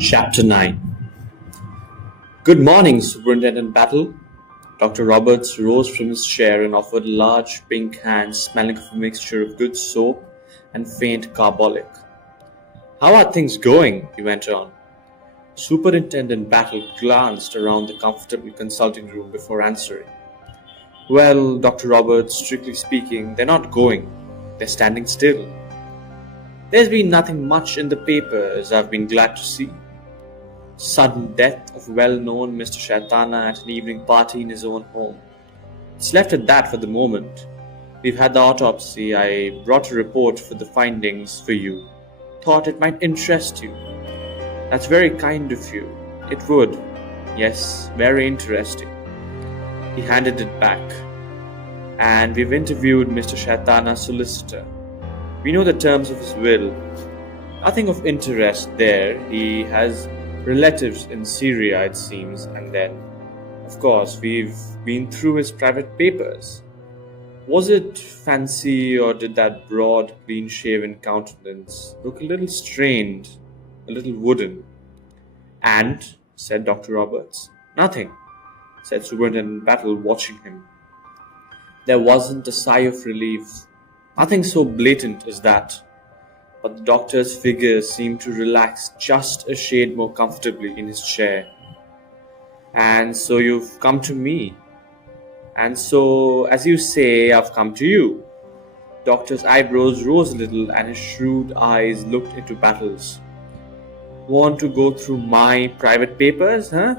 Chapter 9. Good morning, Superintendent Battle. Dr. Roberts rose from his chair and offered a large pink hand smelling of a mixture of good soap and faint carbolic. How are things going? He went on. Superintendent Battle glanced around the comfortable consulting room before answering. Well, Dr. Roberts, strictly speaking, they're not going. They're standing still. There's been nothing much in the papers, I've been glad to see. Sudden death of well-known Mr. Shaitana at an evening party in his own home. It's left at that for the moment. We've had the autopsy. I brought a report for the findings for you. Thought it might interest you. That's very kind of you. It would. Yes, very interesting. He handed it back. And we've interviewed Mr. Shaitana's solicitor. We know the terms of his will. Nothing of interest there. He has relatives in Syria, it seems, and then, of course, we've been through his private papers. Was it fancy, or did that broad, clean-shaven countenance look a little strained, a little wooden? And, said Dr. Roberts. Nothing, said Superintendent Battle, watching him. There wasn't a sigh of relief. Nothing so blatant as that. But the doctor's figure seemed to relax just a shade more comfortably in his chair. And so you've come to me. And so, as you say, I've come to you. Doctor's eyebrows rose a little and his shrewd eyes looked into Battle's. Want to go through my private papers, huh?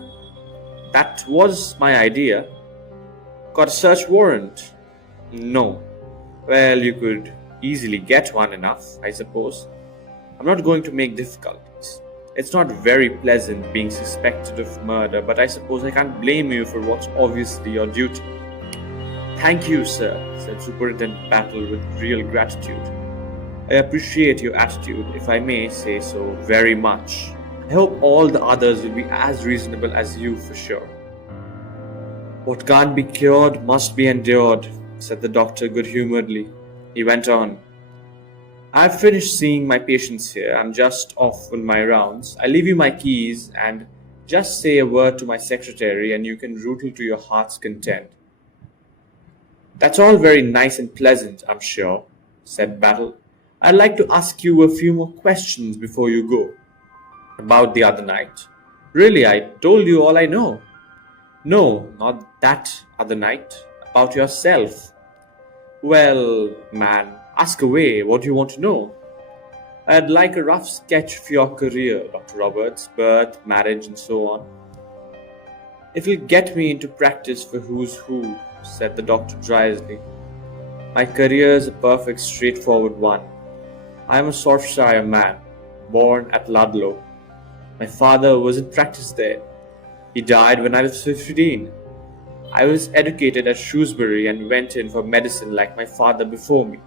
That was my idea. Got a search warrant? No. Well, you could easily get one enough, I suppose. I'm not going to make difficulties. It's not very pleasant being suspected of murder, but I suppose I can't blame you for what's obviously your duty. Thank you, sir, said Superintendent Battle with real gratitude. I appreciate your attitude, if I may say so, very much. I hope all the others will be as reasonable as you for sure. What can't be cured must be endured, said the doctor good-humouredly. He went on. I've finished seeing my patients here. I'm just off on my rounds. I leave you my keys and just say a word to my secretary and you can rootle to your heart's content. That's all very nice and pleasant, I'm sure, said Battle. I'd like to ask you a few more questions before you go. About the other night. Really, I told you all I know. No, not that other night. About yourself. Well, man, ask away. What do you want to know? I'd like a rough sketch of your career, Dr. Roberts, birth, marriage, and so on. It'll get me into practice for who's who, said the doctor drily. My career's a perfect, straightforward one. I'm a Shropshire man, born at Ludlow. My father was in practice there. He died when I was 15. I was educated at Shrewsbury and went in for medicine like my father before me.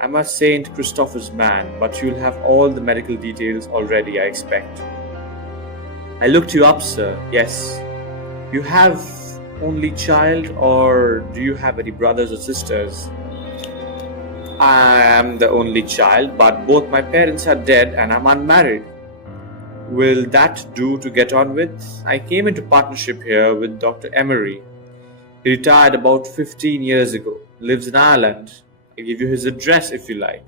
I'm a St. Christopher's man, but you'll have all the medical details already, I expect. I looked you up, sir. Yes. You have only child, or do you have any brothers or sisters? I am the only child, but both my parents are dead and I'm unmarried. Will that do to get on with? I came into partnership here with Dr. Emery. He retired about 15 years ago. Lives in Ireland. I'll give you his address if you like.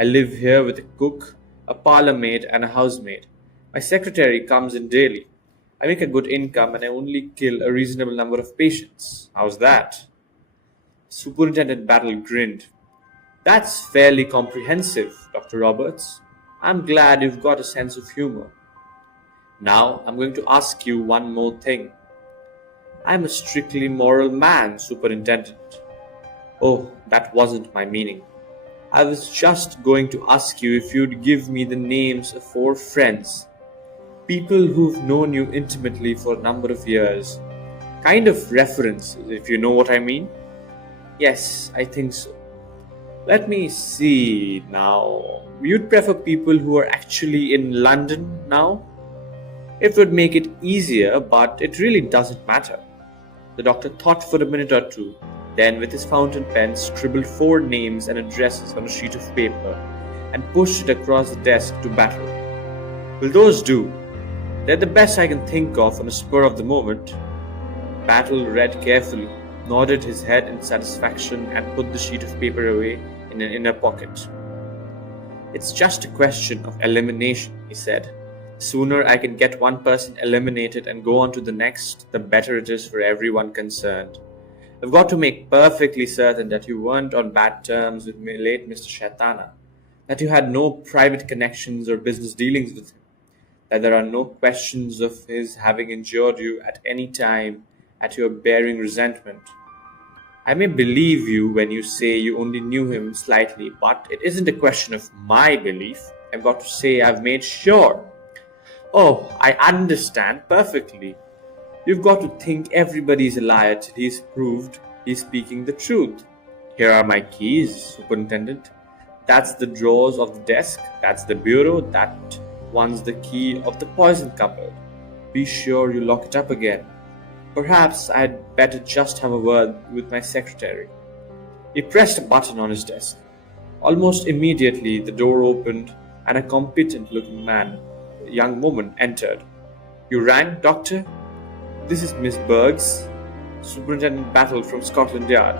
I live here with a cook, a parlour maid and a housemaid. My secretary comes in daily. I make a good income and I only kill a reasonable number of patients. How's that? Superintendent Battle grinned. That's fairly comprehensive, Dr. Roberts. I'm glad you've got a sense of humor. Now, I'm going to ask you one more thing. I'm a strictly moral man, Superintendent. Oh, that wasn't my meaning. I was just going to ask you if you'd give me the names of 4 friends. People who've known you intimately for a number of years. Kind of references, if you know what I mean. Yes, I think so. Let me see now. You'd prefer people who are actually in London now? It would make it easier, but it really doesn't matter. The doctor thought for a minute or two, then with his fountain pen scribbled 4 names and addresses on a sheet of paper and pushed it across the desk to Battle. Will those do? They're the best I can think of on a spur of the moment. Battle read carefully, nodded his head in satisfaction, and put the sheet of paper away in an inner pocket. It's just a question of elimination, he said. The sooner I can get one person eliminated and go on to the next, the better it is for everyone concerned. I've got to make perfectly certain that you weren't on bad terms with late Mr. Shaitana, that you had no private connections or business dealings with him, that there are no questions of his having injured you at any time, at your bearing resentment. I may believe you when you say you only knew him slightly, but it isn't a question of my belief. I've got to say I've made sure. Oh, I understand perfectly. You've got to think everybody's a liar till he's proved he's speaking the truth. Here are my keys, Superintendent. That's the drawers of the desk, that's the bureau, that one's the key of the poison cupboard. Be sure you lock it up again. Perhaps I'd better just have a word with my secretary. He pressed a button on his desk. Almost immediately the door opened and a competent-looking man, a young woman, entered. You rang, Doctor? This is Miss Bergs, Superintendent Battle from Scotland Yard.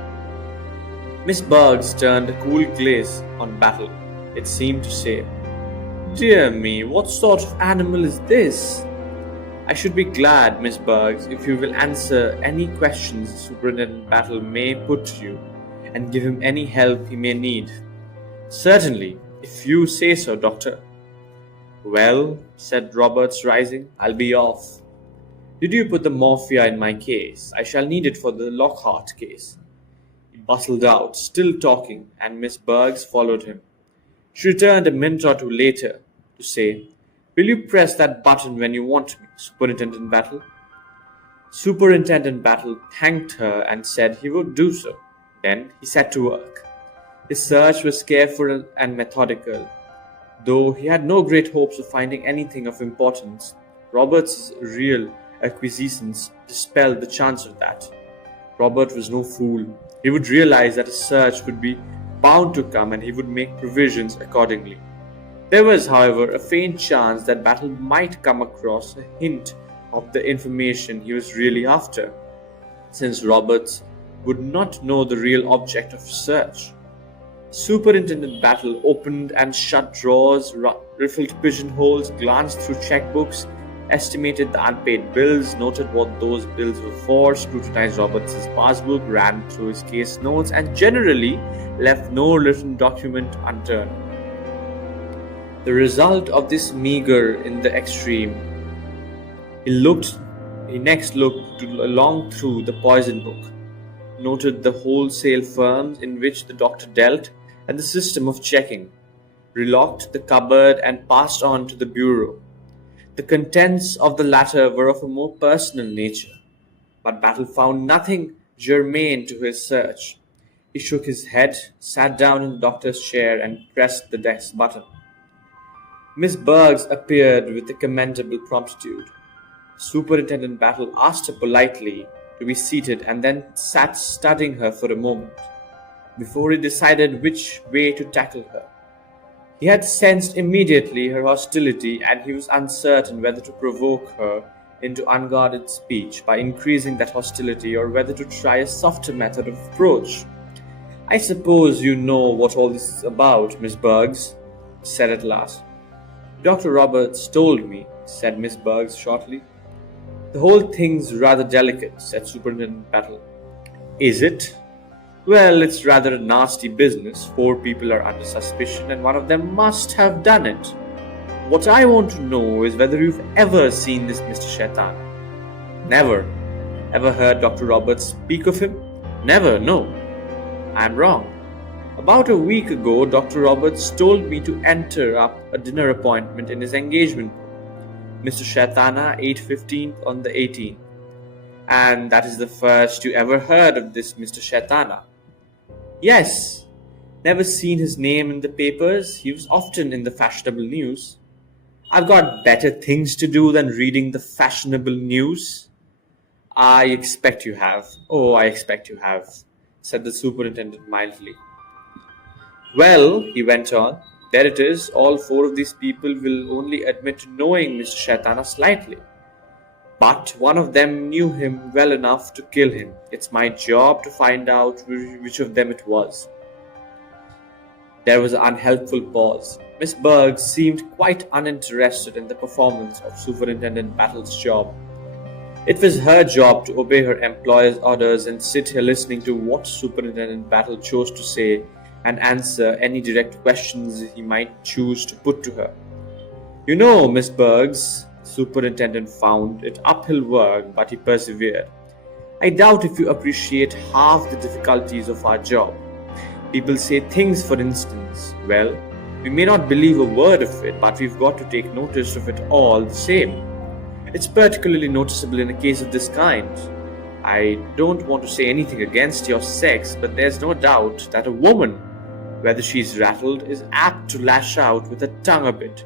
Miss Bergs turned a cool glaze on Battle. It seemed to say, Dear me, what sort of animal is this? I should be glad, Miss Bergs, if you will answer any questions Superintendent Battle may put to you, and give him any help he may need. Certainly, if you say so, Doctor. Well, said Roberts, rising, I'll be off. Did you put the morphia in my case? I shall need it for the Lockhart case. He bustled out, still talking, and Miss Bergs followed him. She returned a minute or two later to say, Will you press that button when you want me, Superintendent Battle? Superintendent Battle thanked her and said he would do so. Then he set to work. His search was careful and methodical. Though he had no great hopes of finding anything of importance, Robert's real acquiescence dispelled the chance of that. Robert was no fool. He would realize that a search would be bound to come and he would make provisions accordingly. There was, however, a faint chance that Battle might come across a hint of the information he was really after, since Roberts would not know the real object of his search. Superintendent Battle opened and shut drawers, riffled pigeonholes, glanced through checkbooks, estimated the unpaid bills, noted what those bills were for, scrutinized Roberts' passbook, ran through his case notes, and generally left no written document unturned. The result of this meagre in the extreme. He next looked along through the poison book, noted the wholesale firms in which the doctor dealt and the system of checking, relocked the cupboard and passed on to the bureau. The contents of the latter were of a more personal nature, but Battle found nothing germane to his search. He shook his head, sat down in the doctor's chair, and pressed the desk button. Miss Bergs appeared with a commendable promptitude. Superintendent Battle asked her politely to be seated and then sat studying her for a moment, before he decided which way to tackle her. He had sensed immediately her hostility, and he was uncertain whether to provoke her into unguarded speech by increasing that hostility or whether to try a softer method of approach. I suppose you know what all this is about, Miss Bergs, he said at last. Dr. Roberts told me, said Miss Bergs shortly. The whole thing's rather delicate, said Superintendent Battle. Is it? Well, it's rather a nasty business. 4 people are under suspicion and one of them must have done it. What I want to know is whether you've ever seen this Mr. Shaitan. Never. Ever heard Dr. Roberts speak of him? Never, no. I'm wrong. About a week ago, Dr. Roberts told me to enter up a dinner appointment in his engagement book. Mr. Shaitana, 8:15 on the 18th. And that is the first you ever heard of this Mr. Shaitana. Yes. Never seen his name in the papers. He was often in the fashionable news. I've got better things to do than reading the fashionable news. I expect you have. Oh, I expect you have, said the superintendent mildly. Well, he went on, There it is, all four of these people will only admit to knowing Mr. Shaitana slightly. But one of them knew him well enough to kill him. It's my job to find out which of them it was. There was an unhelpful pause. Miss Berg seemed quite uninterested in the performance of Superintendent Battle's job. It was her job to obey her employer's orders and sit here listening to what Superintendent Battle chose to say and answer any direct questions he might choose to put to her. You know, Miss Bergs, the superintendent found it uphill work, but he persevered. I doubt if you appreciate half the difficulties of our job. People say things, for instance. Well, we may not believe a word of it, but we've got to take notice of it all the same. It's particularly noticeable in a case of this kind. I don't want to say anything against your sex, but there's no doubt that a woman, whether she's rattled, is apt to lash out with her tongue a bit.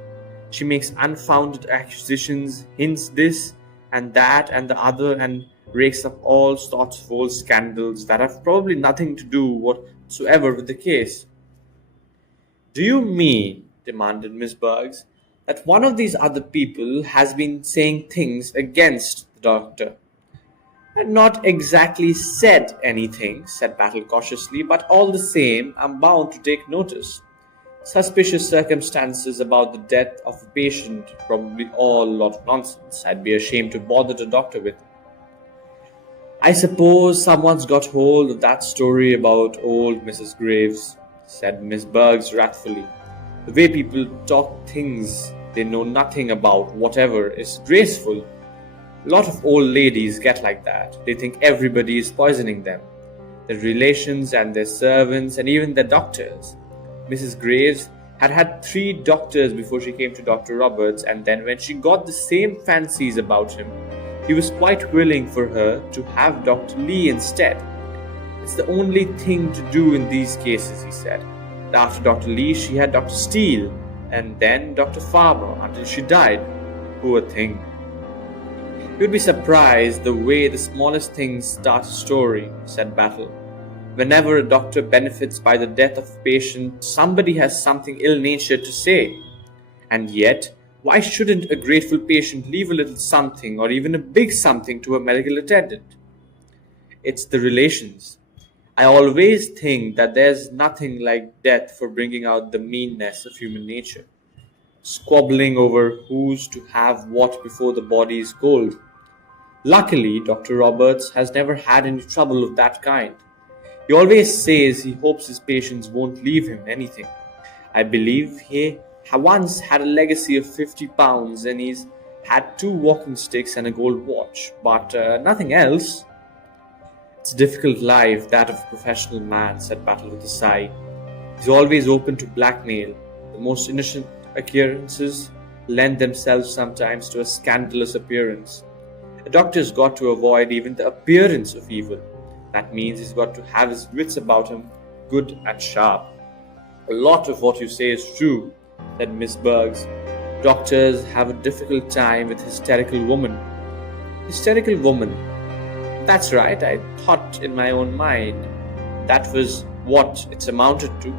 She makes unfounded accusations, hints this and that and the other, and rakes up all sorts of old scandals that have probably nothing to do whatsoever with the case. Do you mean, demanded Miss Bergs, that one of these other people has been saying things against the doctor? And not exactly said anything, said Battle cautiously, but all the same, I'm bound to take notice. Suspicious circumstances about the death of a patient, probably all a lot of nonsense. I'd be ashamed to bother the doctor with. I suppose someone's got hold of that story about old Mrs. Graves, said Miss Bergs wrathfully. The way people talk things they know nothing about, whatever, is graceful. A lot of old ladies get like that. They think everybody is poisoning them. Their relations and their servants and even their doctors. Mrs. Graves had had 3 doctors before she came to Dr. Roberts, and then when she got the same fancies about him, he was quite willing for her to have Dr. Lee instead. It's the only thing to do in these cases, he said. After Dr. Lee, she had Dr. Steele, and then Dr. Farmer until she died. Poor thing. You'd be surprised the way the smallest things start a story, said Battle. Whenever a doctor benefits by the death of a patient, somebody has something ill-natured to say. And yet, why shouldn't a grateful patient leave a little something or even a big something to a medical attendant? It's the relations. I always think that there's nothing like death for bringing out the meanness of human nature. Squabbling over who's to have what before the body is cold. Luckily, Dr. Roberts has never had any trouble of that kind. He always says he hopes his patients won't leave him anything. I believe he once had a legacy of £50 and he's had 2 walking sticks and a gold watch, but nothing else. It's a difficult life, that of a professional man, said Battle with a sigh. He's always open to blackmail. The most innocent occurrences lend themselves sometimes to a scandalous appearance. A doctor's got to avoid even the appearance of evil. That means he's got to have his wits about him, good and sharp. A lot of what you say is true, said Miss Bergs. Doctors have a difficult time with hysterical women. Hysterical woman? That's right, I thought in my own mind. That was what it's amounted to.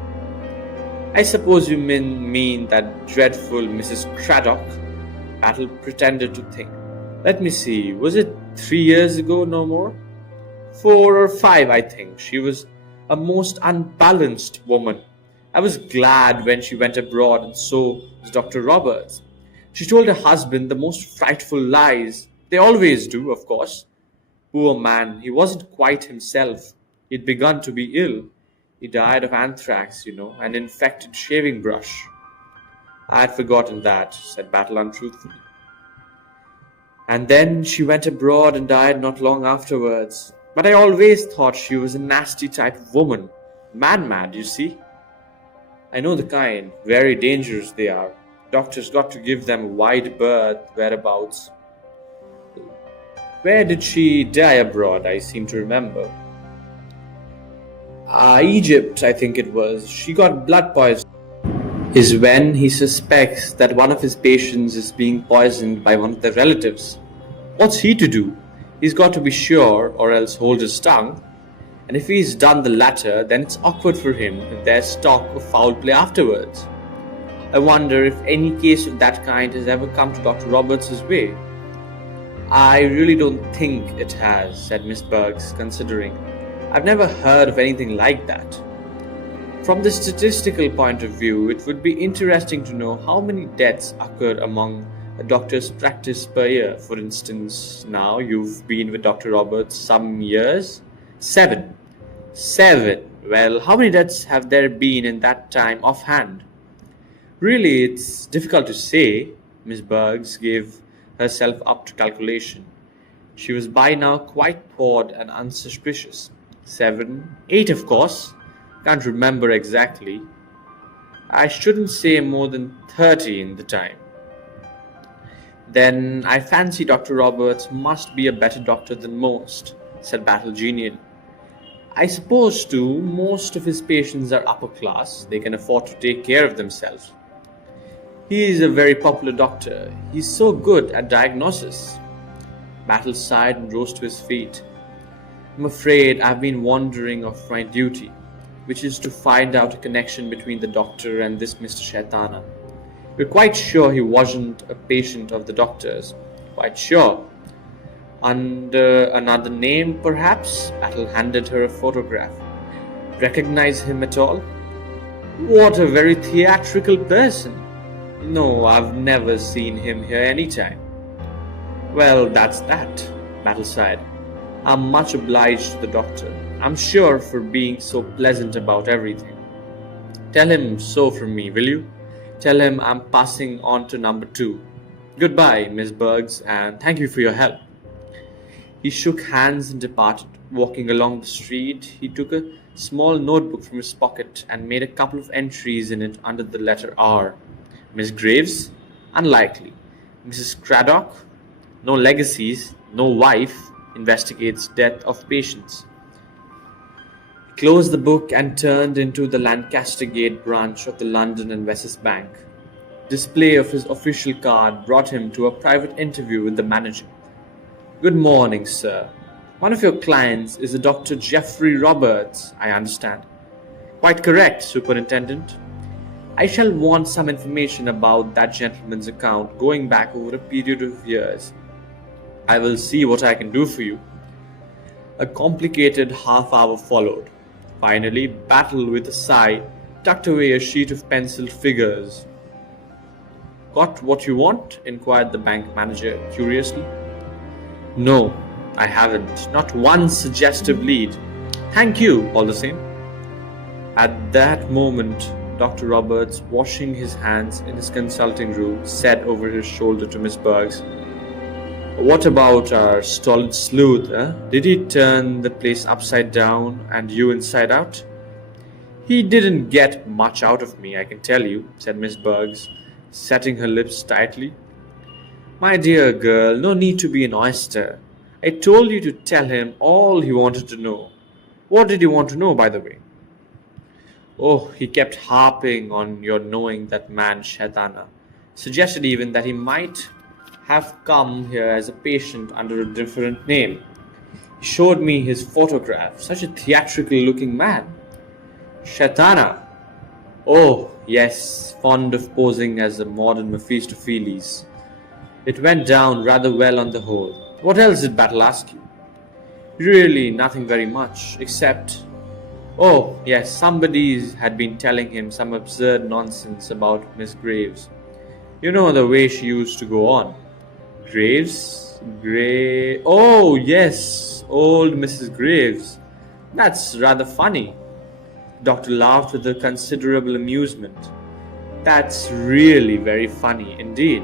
I suppose you mean that dreadful Mrs. Craddock? Battle pretended to think. Let me see, was it 3 years ago, no more? 4 or 5, I think. She was a most unbalanced woman. I was glad when she went abroad, and so was Dr. Roberts. She told her husband the most frightful lies. They always do, of course. Poor man, he wasn't quite himself. He'd begun to be ill. He died of anthrax, an infected shaving brush. I had forgotten that, said Battle untruthfully. And then she went abroad and died not long afterwards. But I always thought she was a nasty type of woman. Mad, you see. I know the kind. Very dangerous they are. Doctors got to give them a wide berth whereabouts. Where did she die abroad? I seem to remember. Egypt, I think it was. She got blood poisoning. Is when he suspects that one of his patients is being poisoned by one of their relatives. What's he to do? He's got to be sure or else hold his tongue. And if he's done the latter, then it's awkward for him if there's talk of foul play afterwards. I wonder if any case of that kind has ever come to Dr. Roberts' way. I really don't think it has, said Miss Burks, considering. I've never heard of anything like that. From the statistical point of view, it would be interesting to know how many deaths occur among a doctor's practice per year. For instance, now you've been with Dr. Roberts some years? 7. 7. Well, how many deaths have there been in that time offhand? Really, it's difficult to say. Miss Burks gave herself up to calculation. She was by now quite bored and unsuspicious. 7, 8, of course. Can't remember exactly. I shouldn't say more than 30 in the time. Then I fancy Dr. Roberts must be a better doctor than most, said Battle genially. I suppose, too, most of his patients are upper class. They can afford to take care of themselves. He is a very popular doctor. He's so good at diagnosis. Battle sighed and rose to his feet. I'm afraid I've been wandering off my duty, which is to find out a connection between the doctor and this Mr. Shaitana. We're quite sure he wasn't a patient of the doctor's. Quite sure. Under another name, perhaps? Battle handed her a photograph. Recognize him at all? What a very theatrical person. No, I've never seen him here any time. Well, that's that, Battle sighed. I'm much obliged to the doctor, I'm sure, for being so pleasant about everything. Tell him so from me, will you? Tell him I'm passing on to number 2. Goodbye, Miss Burks, and thank you for your help. He shook hands and departed. Walking along the street, he took a small notebook from his pocket and made a couple of entries in it under the letter R. Miss Graves? Unlikely. Mrs. Craddock? No legacies. No wife. Investigates death of patients. He closed the book and turned into the Lancaster Gate branch of the London and Wessex Bank. Display of his official card brought him to a private interview with the manager. Good morning, sir. One of your clients is a Dr. Geoffrey Roberts, I understand. Quite correct, Superintendent. I shall want some information about that gentleman's account going back over a period of years. I will see what I can do for you. A complicated half-hour followed. Finally, Battle, with a sigh, tucked away a sheet of penciled figures. Got what you want? Inquired the bank manager curiously. No, I haven't. Not one suggestive lead. Thank you, all the same. At that moment, Dr. Roberts, washing his hands in his consulting room, said over his shoulder to Miss Burks, What about our stolid sleuth, eh? Did he turn the place upside down and you inside out? He didn't get much out of me, I can tell you, said Miss Burks, setting her lips tightly. My dear girl, no need to be an oyster. I told you to tell him all he wanted to know. What did he want to know, by the way? Oh, he kept harping on your knowing that man Shaitana. Suggested even that he might have come here as a patient under a different name. He showed me his photograph. Such a theatrical-looking man. Shaitana. Oh, yes, fond of posing as a modern Mephistopheles. It went down rather well on the whole. What else did Battle ask you? Really, nothing very much, except... Oh, yes, somebody had been telling him some absurd nonsense about Miss Graves. You know the way she used to go on. Graves? Oh, yes, old Mrs. Graves. That's rather funny. The doctor laughed with a considerable amusement. That's really very funny indeed.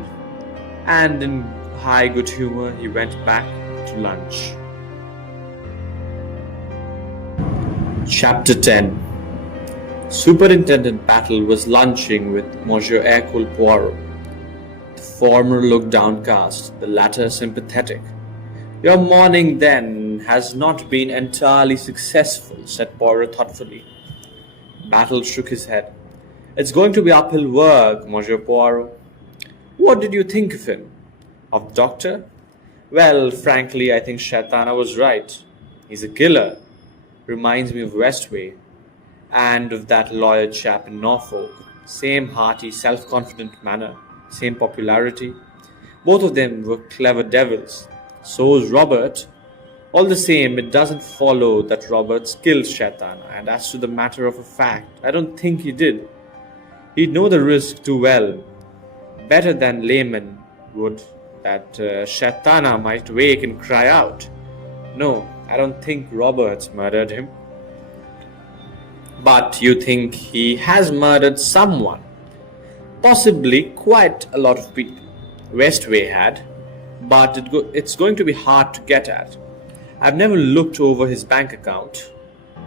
And in high good humor, he went back to lunch. Chapter 10. Superintendent Battle was lunching with Monsieur Hercule Poirot. The former looked downcast, the latter sympathetic. Your morning, then, has not been entirely successful, said Poirot thoughtfully. Battle shook his head. It's going to be uphill work, Monsieur Poirot. What did you think of him? Of the doctor? Well, frankly, I think Shaitana was right. He's a killer. Reminds me of Westway. And of that lawyer chap in Norfolk. Same hearty, self-confident manner, same popularity. Both of them were clever devils. So's Robert. All the same, it doesn't follow that Roberts killed Shaitana, and as to the matter of a fact, I don't think he did. He'd know the risk too well, better than laymen would, that Shaitana might wake and cry out. No, I don't think Roberts murdered him. But you think he has murdered someone? Possibly quite a lot of people. Westway had, but it's going to be hard to get at. I've never looked over his bank account,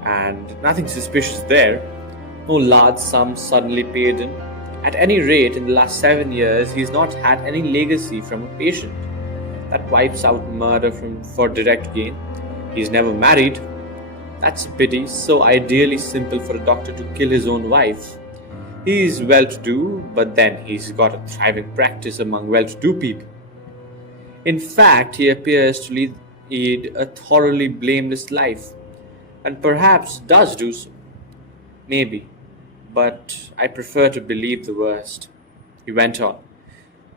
and nothing suspicious there. No large sums suddenly paid in. At any rate, in the last 7 years, he's not had any legacy from a patient. That wipes out murder for direct gain. He's never married. That's a pity, so ideally simple for a doctor to kill his own wife. He's well-to-do, but then he's got a thriving practice among well-to-do people. In fact, he appears to lead a thoroughly blameless life, and perhaps does do so. Maybe, but I prefer to believe the worst. He went on.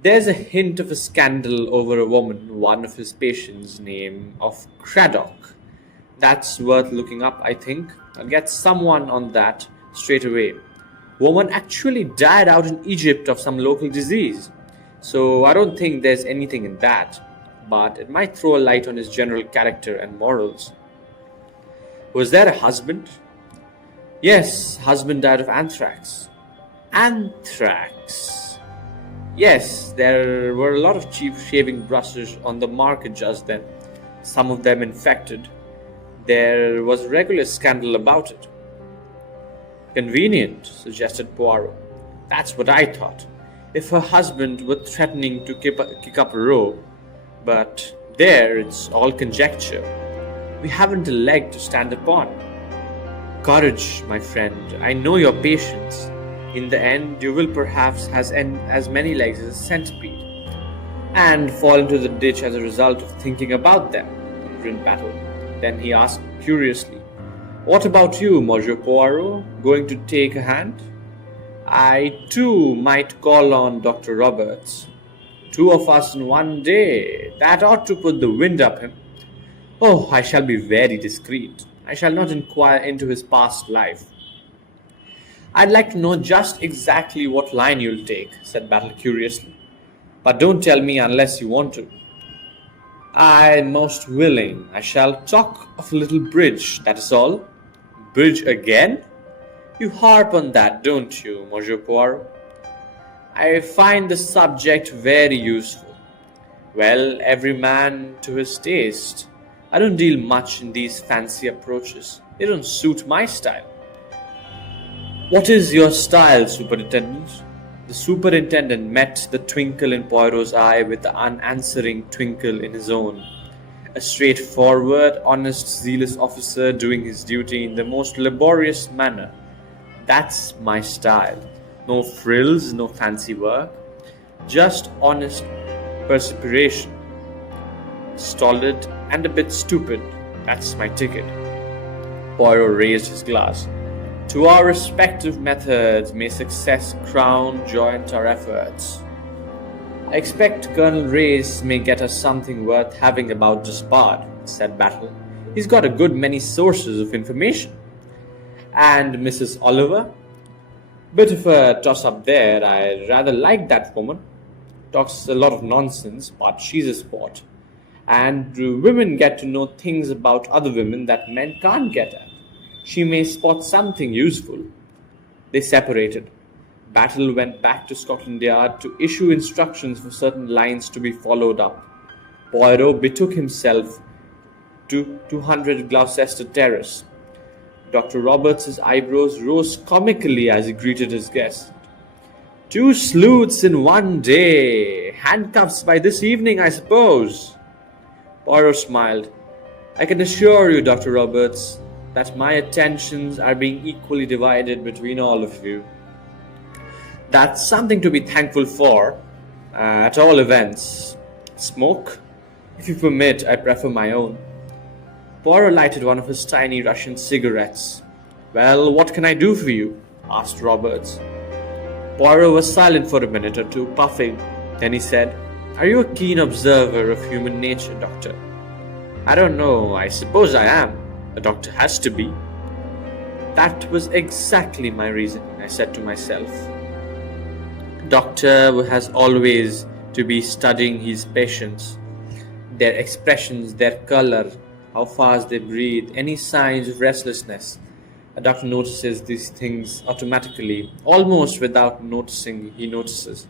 There's a hint of a scandal over a woman, one of his patients, name of Craddock. That's worth looking up, I think. I'll get someone on that straight away. Woman actually died out in Egypt of some local disease. So I don't think there's anything in that, but it might throw a light on his general character and morals. Was there a husband? Yes, husband died of anthrax. Anthrax? Yes, there were a lot of cheap shaving brushes on the market just then, some of them infected. There was regular scandal about it. Convenient, suggested Poirot. That's what I thought. If her husband were threatening to kick up a row, but there it's all conjecture. We haven't a leg to stand upon. Courage, my friend. I know your patience. In the end, you will perhaps have as many legs as a centipede, and fall into the ditch as a result of thinking about them, grinned Battle. Then he asked curiously, What about you, Monsieur Poirot? Going to take a hand? I, too, might call on Dr. Roberts. 2 of us in one day. That ought to put the wind up him. Oh, I shall be very discreet. I shall not inquire into his past life. I'd like to know just exactly what line you'll take, said Battle curiously. But don't tell me unless you want to. I'm most willing. I shall talk of a little bridge, that is all. Bridge again? You harp on that, don't you, Monsieur Poirot? I find the subject very useful. Well, every man to his taste. I don't deal much in these fancy approaches. They don't suit my style. What is your style, Superintendent? The Superintendent met the twinkle in Poirot's eye with the unanswering twinkle in his own. A straightforward, honest, zealous officer doing his duty in the most laborious manner. That's my style. No frills, no fancy work. Just honest perspiration. Stolid and a bit stupid. That's my ticket. Poirot raised his glass. To our respective methods may success crown joint our efforts. I expect Colonel Race may get us something worth having about Despard, said Battle. He's got a good many sources of information. And Mrs. Oliver? Bit of a toss-up there. I rather like that woman. Talks a lot of nonsense, but she's a sport. And women get to know things about other women that men can't get at. She may spot something useful. They separated. Battle went back to Scotland Yard to issue instructions for certain lines to be followed up. Poirot betook himself to 200 Gloucester Terrace. Dr. Roberts's eyebrows rose comically as he greeted his guest. 2 sleuths in one day. Handcuffs by this evening, I suppose. Poirot smiled. I can assure you, Dr. Roberts, that my attentions are being equally divided between all of you. That's something to be thankful for, at all events. Smoke? If you permit, I prefer my own. Poirot lighted one of his tiny Russian cigarettes. Well, what can I do for you? Asked Roberts. Poirot was silent for a minute or two, puffing. Then he said, "Are you a keen observer of human nature, Doctor?" "I don't know. I suppose I am. A doctor has to be." "That was exactly my reasoning," I said to myself. A doctor has always to be studying his patients, their expressions, their color, how fast they breathe, any signs of restlessness. A doctor notices these things automatically, almost without noticing, he notices.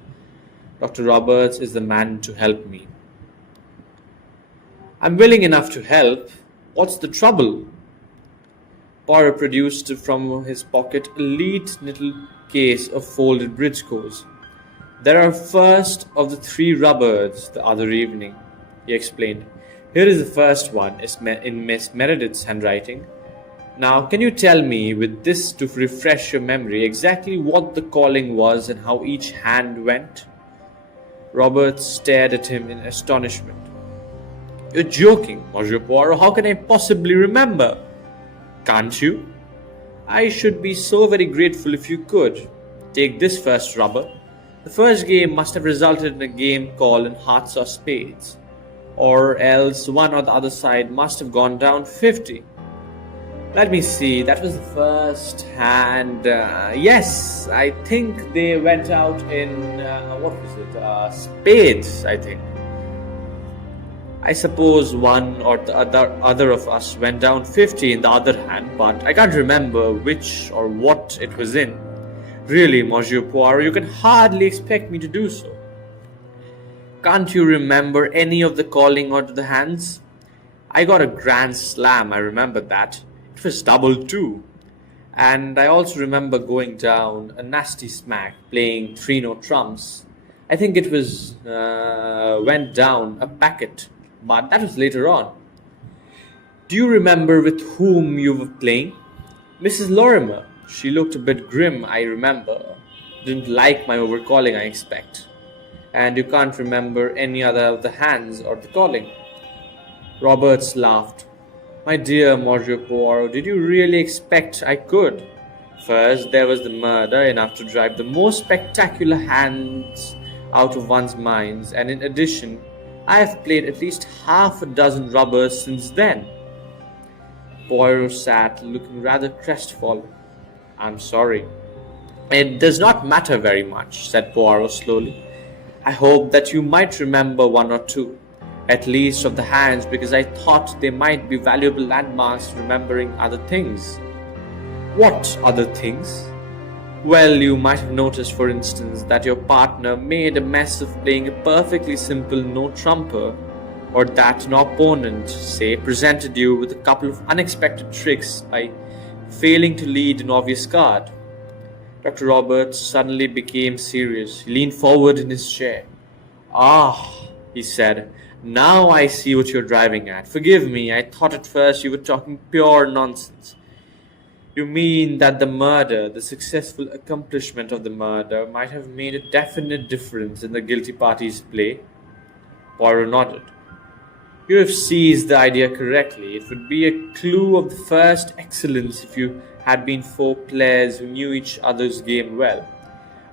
Dr. Roberts is the man to help me. "I'm willing enough to help. What's the trouble?" Poirot produced from his pocket a neat little case of folded bridge scores. "There are first of the 3 Roberts the other evening," he explained. "Here is the first one, in Miss Meredith's handwriting. Now, can you tell me, with this to refresh your memory, exactly what the calling was and how each hand went?" Roberts stared at him in astonishment. "You're joking, Monsieur Poirot. How can I possibly remember?" "Can't you? I should be so very grateful if you could. Take this first rubber. The first game must have resulted in a game called in hearts or spades, or else one or the other side must have gone down 50. Let me see, that was the first hand. Yes, I think they went out in, what was it? Spades, I think. I suppose one or the other of us went down 50 in the other hand, but I can't remember which or what it was in. Really, Monsieur Poirot, you can hardly expect me to do so." "Can't you remember any of the calling onto the hands?" "I got a grand slam, I remember that. It was double too. And I also remember going down a nasty smack, playing 3-note trumps. I think it was, went down a packet, but that was later on." "Do you remember with whom you were playing?" "Mrs. Lorimer. She looked a bit grim, I remember. Didn't like my overcalling, I expect." "And you can't remember any other of the hands or the calling?" Roberts laughed. "My dear Monsieur Poirot, did you really expect I could? First, there was the murder, enough to drive the most spectacular hands out of one's minds, and in addition, I have played at least half a dozen rubbers since then." Poirot sat, looking rather crestfallen. "I'm sorry." "It does not matter very much," said Poirot slowly. "I hope that you might remember one or two, at least of the hands, because I thought they might be valuable landmarks for remembering other things." "What other things?" "Well, you might have noticed, for instance, that your partner made a mess of playing a perfectly simple no-trumper, or that an opponent, say, presented you with a couple of unexpected tricks by failing to lead an obvious card." Dr. Roberts suddenly became serious. He leaned forward in his chair. "Ah," he said, "now I see what you're driving at. Forgive me, I thought at first you were talking pure nonsense. You mean that the murder, the successful accomplishment of the murder, might have made a definite difference in the guilty party's play?" Poirot nodded. "You have seized the idea correctly. It would be a clue of the first excellence if you had been 4 players who knew each other's game well.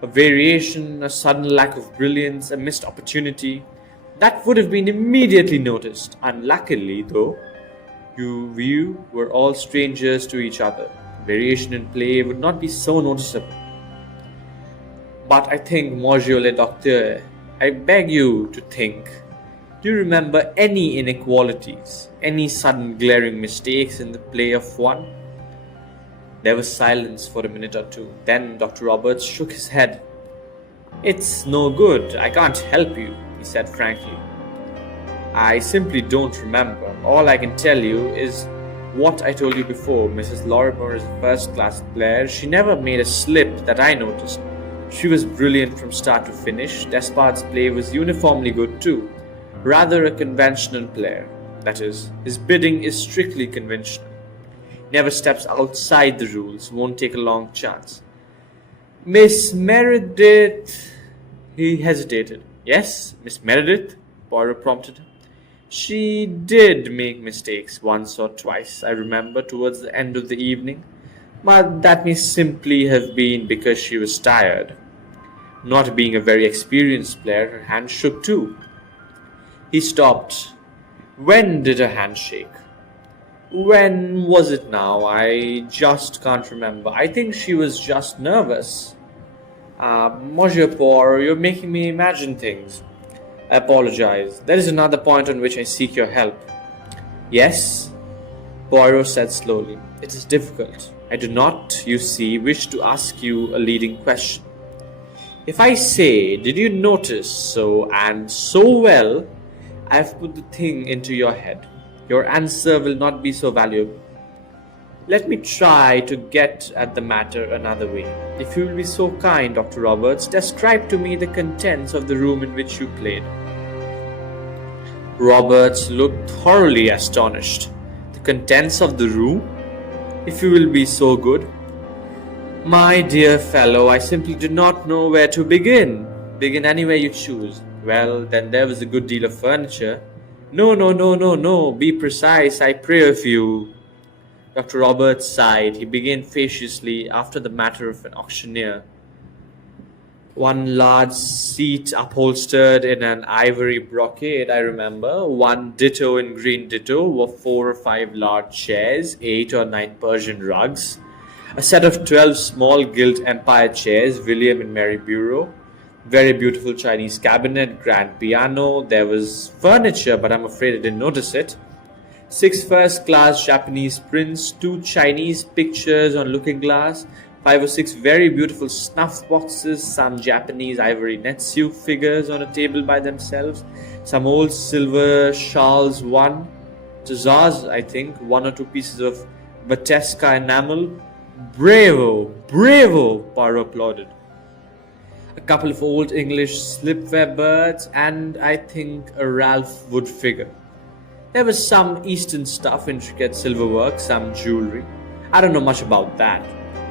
A variation, a sudden lack of brilliance, a missed opportunity, that would have been immediately noticed. Unluckily, though, you were all strangers to each other. Variation in play would not be so noticeable. But I think, Monsieur le Docteur, I beg you to think. Do you remember any inequalities, any sudden glaring mistakes in the play of one?" There was silence for a minute or two. Then Dr. Roberts shook his head. "It's no good. I can't help you," he said frankly. "I simply don't remember. All I can tell you is what I told you before. Mrs. Lorimer is a first-class player. She never made a slip that I noticed. She was brilliant from start to finish. Despard's play was uniformly good too. Rather a conventional player. That is, his bidding is strictly conventional. Never steps outside the rules, won't take a long chance. Miss Meredith..." He hesitated. "Yes, Miss Meredith?" Poirot prompted him. "She did make mistakes once or twice, I remember, towards the end of the evening, but that may simply have been because she was tired. Not being a very experienced player, her hand shook too. He stopped. When did her hand shake? When was it now? I just can't remember. I think she was just nervous. Monsieur Poirot, you're making me imagine things. I apologize. There is another point on which I seek your help. Yes? Poirot said slowly. It is difficult. I do not, you see, wish to ask you a leading question. If I say, did you notice so and so well, I have put the thing into your head. Your answer will not be so valuable. Let me try to get at the matter another way. If you will be so kind, Dr. Roberts, describe to me the contents of the room in which you played. Roberts looked thoroughly astonished. The contents of the room? If you will be so good. My dear fellow, I simply do not know where to begin. Begin anywhere you choose. Well, then there was a good deal of furniture. No. Be precise, I pray of you. Dr. Roberts sighed. He began facetiously after the manner of an auctioneer. One large seat upholstered in an ivory brocade, I remember. One ditto in green ditto were 4 or 5 large chairs, 8 or 9 Persian rugs, a set of 12 small gilt empire chairs, William and Mary bureau, very beautiful Chinese cabinet, grand piano. There was furniture, but I'm afraid I didn't notice it. 6 first-class Japanese prints, 2 Chinese pictures on looking glass, 5 or 6 very beautiful snuff boxes, some Japanese ivory netsu figures on a table by themselves, some old silver shawls, one Tazars, I think, 1 or 2 pieces of Batesca enamel. Bravo! Poirot applauded. A couple of old English slipware birds, and I think a Ralph Wood figure. There was some Eastern stuff, intricate silverwork, some jewelry. I don't know much about that.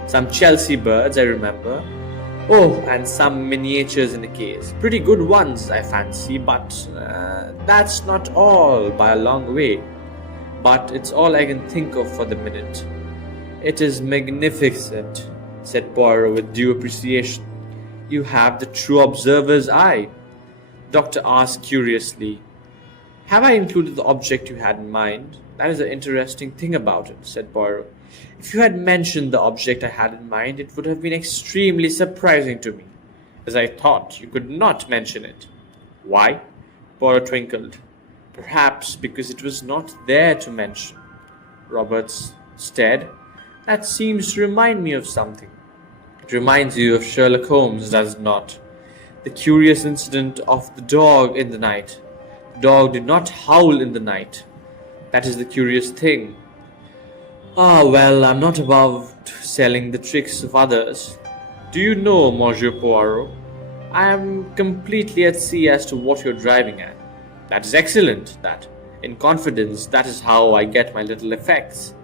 Some Chelsea birds, I remember. Oh, and some miniatures in a case. Pretty good ones, I fancy, but that's not all by a long way. But it's all I can think of for the minute. It is magnificent, said Poirot with due appreciation. You have the true observer's eye. Doctor asked curiously, have I included the object you had in mind? That is the interesting thing about it, said Poirot. If you had mentioned the object I had in mind, it would have been extremely surprising to me, as I thought you could not mention it. Why? Poirot twinkled. Perhaps because it was not there to mention. Roberts stared. That seems to remind me of something. It reminds you of Sherlock Holmes, does it not? The curious incident of the dog in the night. The dog did not howl in the night. That is the curious thing. Ah, well, I'm not above selling the tricks of others. Do you know, Monsieur Poirot, I am completely at sea as to what you're driving at. That is excellent, that. In confidence, that is how I get my little effects.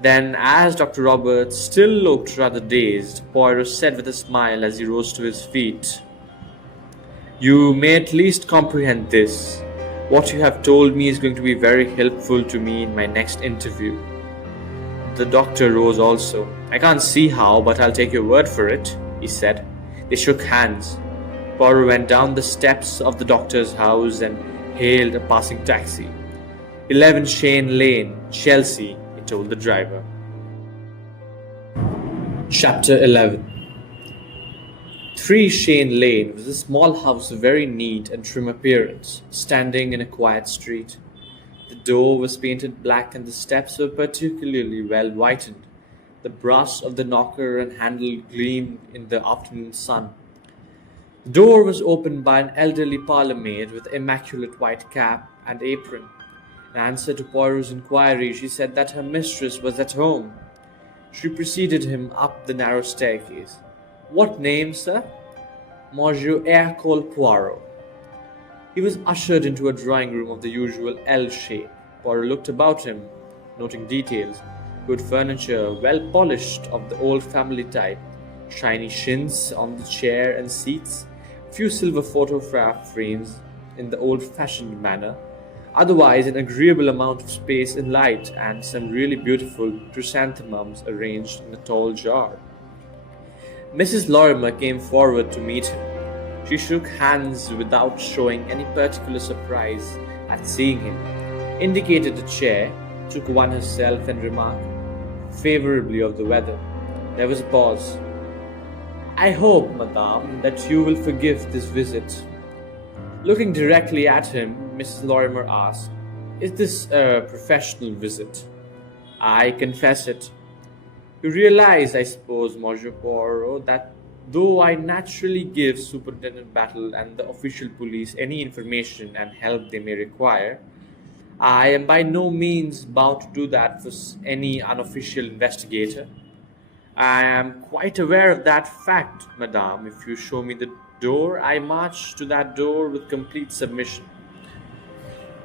Then, as Dr. Roberts still looked rather dazed, Poirot said with a smile as he rose to his feet, You may at least comprehend this. What you have told me is going to be very helpful to me in my next interview. The doctor rose also. I can't see how, but I'll take your word for it, he said. They shook hands. Poirot went down the steps of the doctor's house and hailed a passing taxi. 11 Shane Lane, Chelsea, he told the driver. Chapter 11. 3 Shane Lane was a small house of very neat and trim appearance, standing in a quiet street. The door was painted black and the steps were particularly well whitened. The brass of the knocker and handle gleamed in the afternoon sun. The door was opened by an elderly parlour-maid with immaculate white cap and apron. In answer to Poirot's inquiry, she said that her mistress was at home. She preceded him up the narrow staircase. What name, sir? Monsieur Hercule Poirot. He was ushered into a drawing-room of the usual L shape. Poirot looked about him, noting details. Good furniture, well polished, of the old family type. Shiny chintz on the chair and seats. A few silver photograph frames in the old-fashioned manner. Otherwise, an agreeable amount of space and light, and some really beautiful chrysanthemums arranged in a tall jar. Mrs. Lorimer came forward to meet him. She shook hands without showing any particular surprise at seeing him, indicated a chair, took one herself, and remarked favorably of the weather. There was a pause. "I hope, madame, that you will forgive this visit." Looking directly at him, Mrs. Lorimer asked, "Is this a professional visit?" "I confess it. You realize, I suppose, Monsieur Poirot, that though I naturally give Superintendent Battle and the official police any information and help they may require, I am by no means bound to do that for any unofficial investigator. I am quite aware of that fact, madame. If you show me the door, I march to that door with complete submission."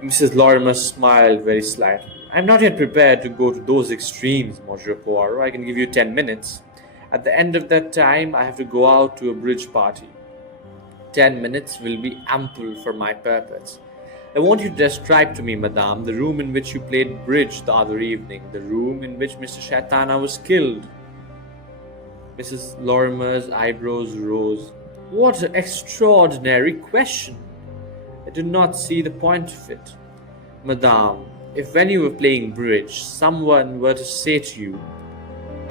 Mrs. Lorimer smiled very slightly. "I am not yet prepared to go to those extremes, Monsieur Poirot. I can give you 10 minutes. At the end of that time, I have to go out to a bridge party. 10 minutes will be ample for my purpose. I want you to describe to me, madame, the room in which you played bridge the other evening, the room in which Mr. Shaitana was killed." Mrs. Lorimer's eyebrows rose. "What an extraordinary question! I do not see the point of it. Madame, if when you were playing bridge, someone were to say to you,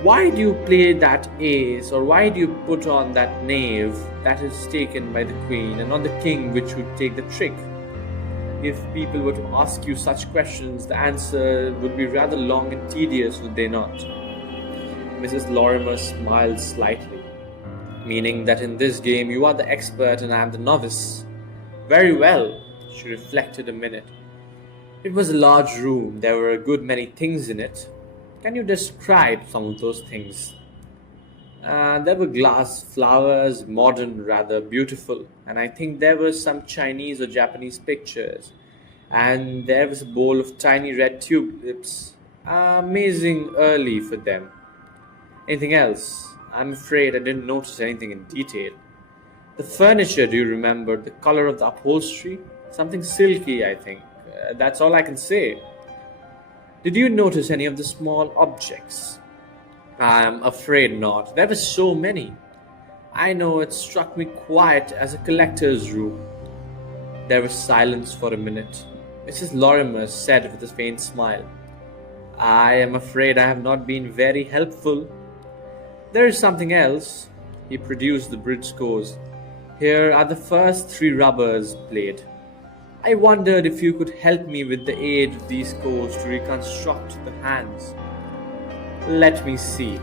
'Why do you play that ace, or why do you put on that knave that is taken by the queen, and on the king which would take the trick?' If people were to ask you such questions, the answer would be rather long and tedious, would they not?" Mrs. Lorimer smiled slightly, meaning that in this game you are the expert and I am the novice. "Very well." She reflected a minute. "It was a large room. There were a good many things in it. Can you describe some of those things?" There were glass flowers, modern, rather beautiful, and I think there were some Chinese or Japanese pictures. And there was a bowl of tiny red tulips, amazing early for them. "Anything else?" "I'm afraid I didn't notice anything in detail." "The furniture, do you remember? The color of the upholstery? Something silky, I think. That's all I can say." "Did you notice any of the small objects?" "I'm afraid not. There were so many. I know it struck me quite as a collector's room." There was silence for a minute. Mrs. Lorimer said with a faint smile, "I am afraid I have not been very helpful. There is something else." He produced the bridge scores. "Here are the first 3 rubbers played. I wondered if you could help me with the aid of these scores to reconstruct the hands." "Let me see."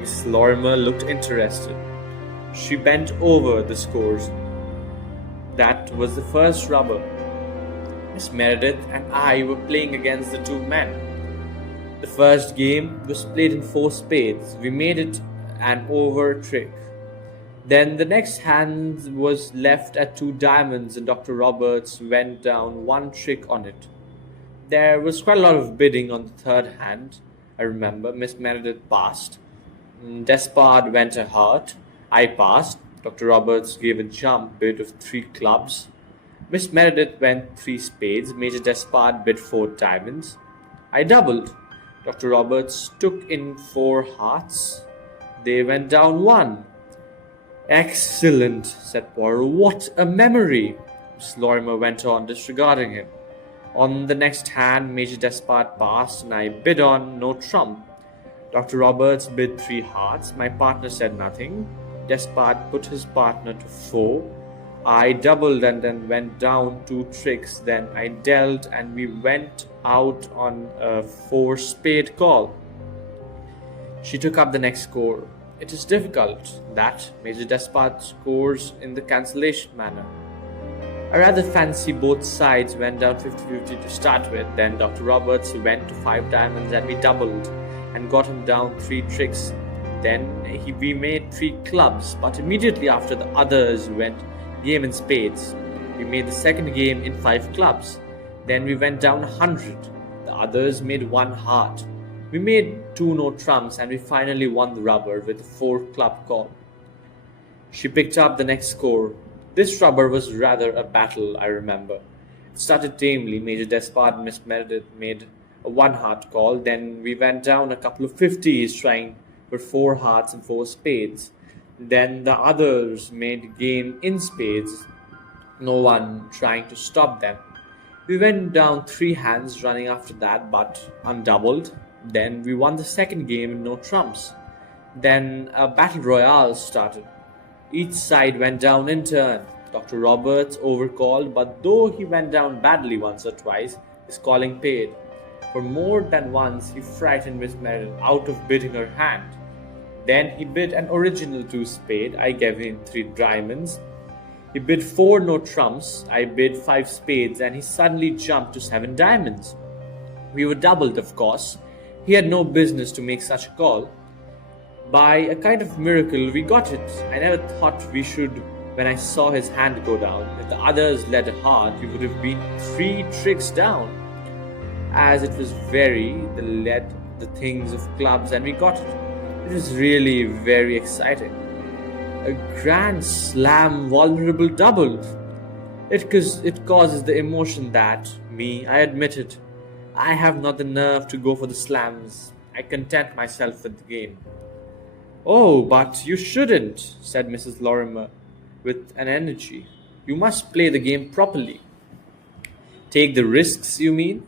Miss Lorimer looked interested. She bent over the scores. "That was the first rubber. Miss Meredith and I were playing against the 2 men. The first game was played in 4 spades. We made it an over trick. Then the next hand was left at 2 diamonds and Dr. Roberts went down 1 trick on it. There was quite a lot of bidding on the 3rd hand. I remember Miss Meredith passed. Despard went a heart. I passed. Dr. Roberts gave a jump bid of 3 clubs. Miss Meredith went 3 spades. Major Despard bid 4 diamonds. I doubled. Dr. Roberts took in 4 hearts. They went down 1. "Excellent," said Poirot. "What a memory!" Miss Lorimer went on, disregarding him. "On the next hand, Major Despard passed, and I bid on no trump. Dr. Roberts bid 3 hearts. My partner said nothing. Despard put his partner to 4. I doubled and then went down 2 tricks. Then I dealt, and we went out on a 4 spade call." She took up the next score. "It is difficult, that. Major Despard scores in the cancellation manner. I rather fancy both sides went down 50-50 to start with. Then Dr. Roberts went to 5 diamonds and we doubled and got him down 3 tricks. Then we made 3 clubs, but immediately after the others went game in spades. We made the second game in 5 clubs. Then we went down 100. The others made 1 heart. We made 2 no trumps and we finally won the rubber with a 4 club call." She picked up the next score. "This rubber was rather a battle, I remember. It started tamely. Major Despard and Miss Meredith made a 1 heart call. Then we went down a couple of 50s trying for 4 hearts and 4 spades. Then the others made game in spades, no one trying to stop them. We went down three hands running after that, but undoubled. Then we won the second game in no trumps. Then a battle royale started. Each side went down in turn. Dr. Roberts overcalled, but though he went down badly once or twice, his calling paid. For more than once, he frightened Miss Meredith out of bidding her hand. Then he bid an original two spade. I gave him three diamonds. He bid four no trumps. I bid five spades, and he suddenly jumped to seven diamonds. We were doubled, of course. He had no business to make such a call. By a kind of miracle, we got it. I never thought we should when I saw his hand go down. If the others led hard, we would have been three tricks down. As it was they led the things of clubs, and we got it. It was really very exciting. A grand slam vulnerable double. It causes the emotion that, I admit it, I have not the nerve to go for the slams. I content myself with the game. Oh, but you shouldn't, said Mrs. Lorimer with an energy. You must play the game properly. Take the risks, you mean?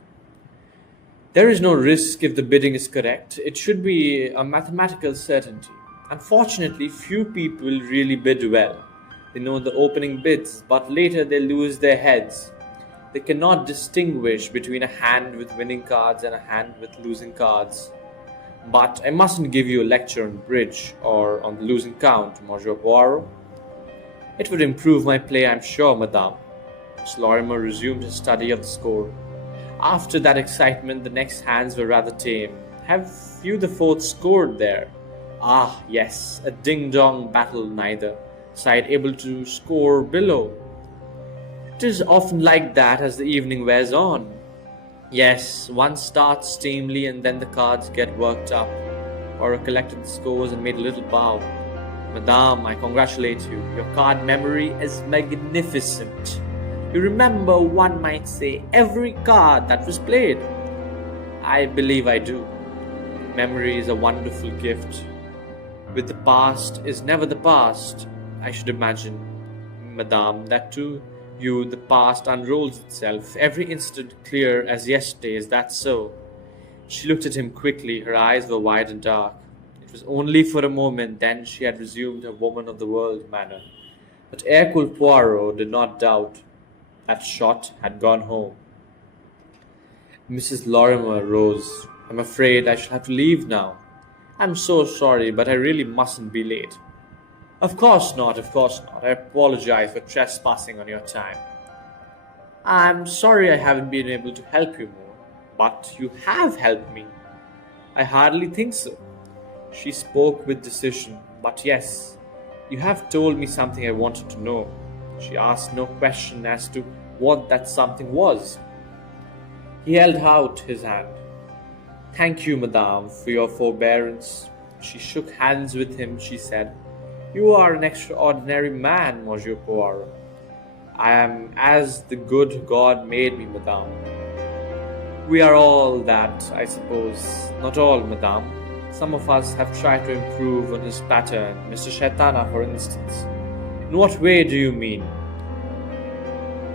There is no risk if the bidding is correct. It should be a mathematical certainty. Unfortunately, few people really bid well. They know the opening bids, but later they lose their heads. They cannot distinguish between a hand with winning cards and a hand with losing cards. But I mustn't give you a lecture on bridge or on the losing count, Monsieur Poirot. It would improve my play, I'm sure, madame. Miss Lorimer resumed her study of the score. After that excitement, the next hands were rather tame. Have you the fourth scored there? Ah, yes, a ding-dong battle neither side able to score below. It is often like that as the evening wears on. Yes, one starts tamely and then the cards get worked up. Or collected the scores and made a little bow. Madame, I congratulate you. Your card memory is magnificent. You remember, one might say, every card that was played. I believe I do. Memory is a wonderful gift. With the past is never the past, I should imagine, madame, that to you the past unrolls itself, every instant clear as yesterday. Is that so? She looked at him quickly, her eyes were wide and dark. It was only for a moment, then she had resumed her woman of the world manner. But Hercule Poirot did not doubt. That shot had gone home. Mrs. Lorimer rose. I'm afraid I shall have to leave now. I'm so sorry, but I really mustn't be late. Of course not, of course not. I apologize for trespassing on your time. I'm sorry I haven't been able to help you more, but you have helped me. I hardly think so. She spoke with decision, but yes, you have told me something I wanted to know. She asked no question as to what that something was. He held out his hand. Thank you, madame, for your forbearance. She shook hands with him. She said, You are an extraordinary man, Monsieur Poirot. I am as the good God made me, madame. We are all that, I suppose. Not all, madame. Some of us have tried to improve on his pattern. Mr. Shaitana, for instance. In what way do you mean?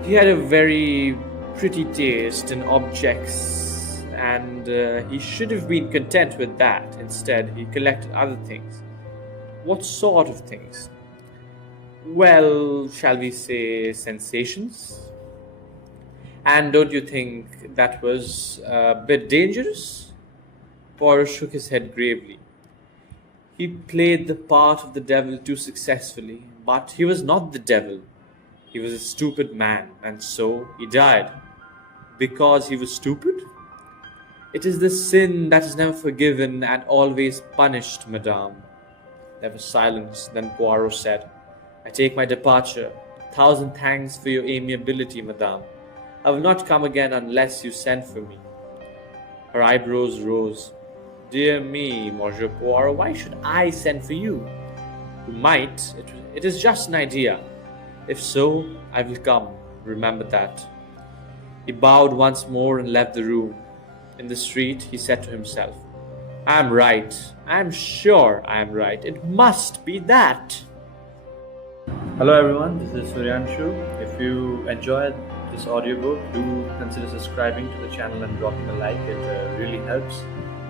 He had a very pretty taste in objects, and he should have been content with that. Instead, he collected other things. What sort of things? Well, shall we say sensations? And don't you think that was a bit dangerous? Poirot shook his head gravely. He played the part of the devil too successfully, but he was not the devil. He was a stupid man, and so he died. Because he was stupid? It is the sin that is never forgiven and always punished, madame. There was silence. Then Poirot said, I take my departure. 1,000 thanks for your amiability, madame. I will not come again unless you send for me. Her eyebrows rose. Dear me, Monsieur Poirot, why should I send for you? You might. It is just an idea. If so, I will come. Remember that. He bowed once more and left the room. In the street, he said to himself, I'm right. I'm sure I'm right. It must be that. Hello everyone, this is Suryanshu. If you enjoyed this audiobook, do consider subscribing to the channel and dropping a like. It really helps.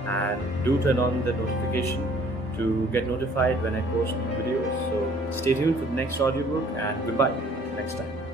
And do turn on the notification to get notified when I post new videos. So stay tuned for the next audiobook and goodbye next time.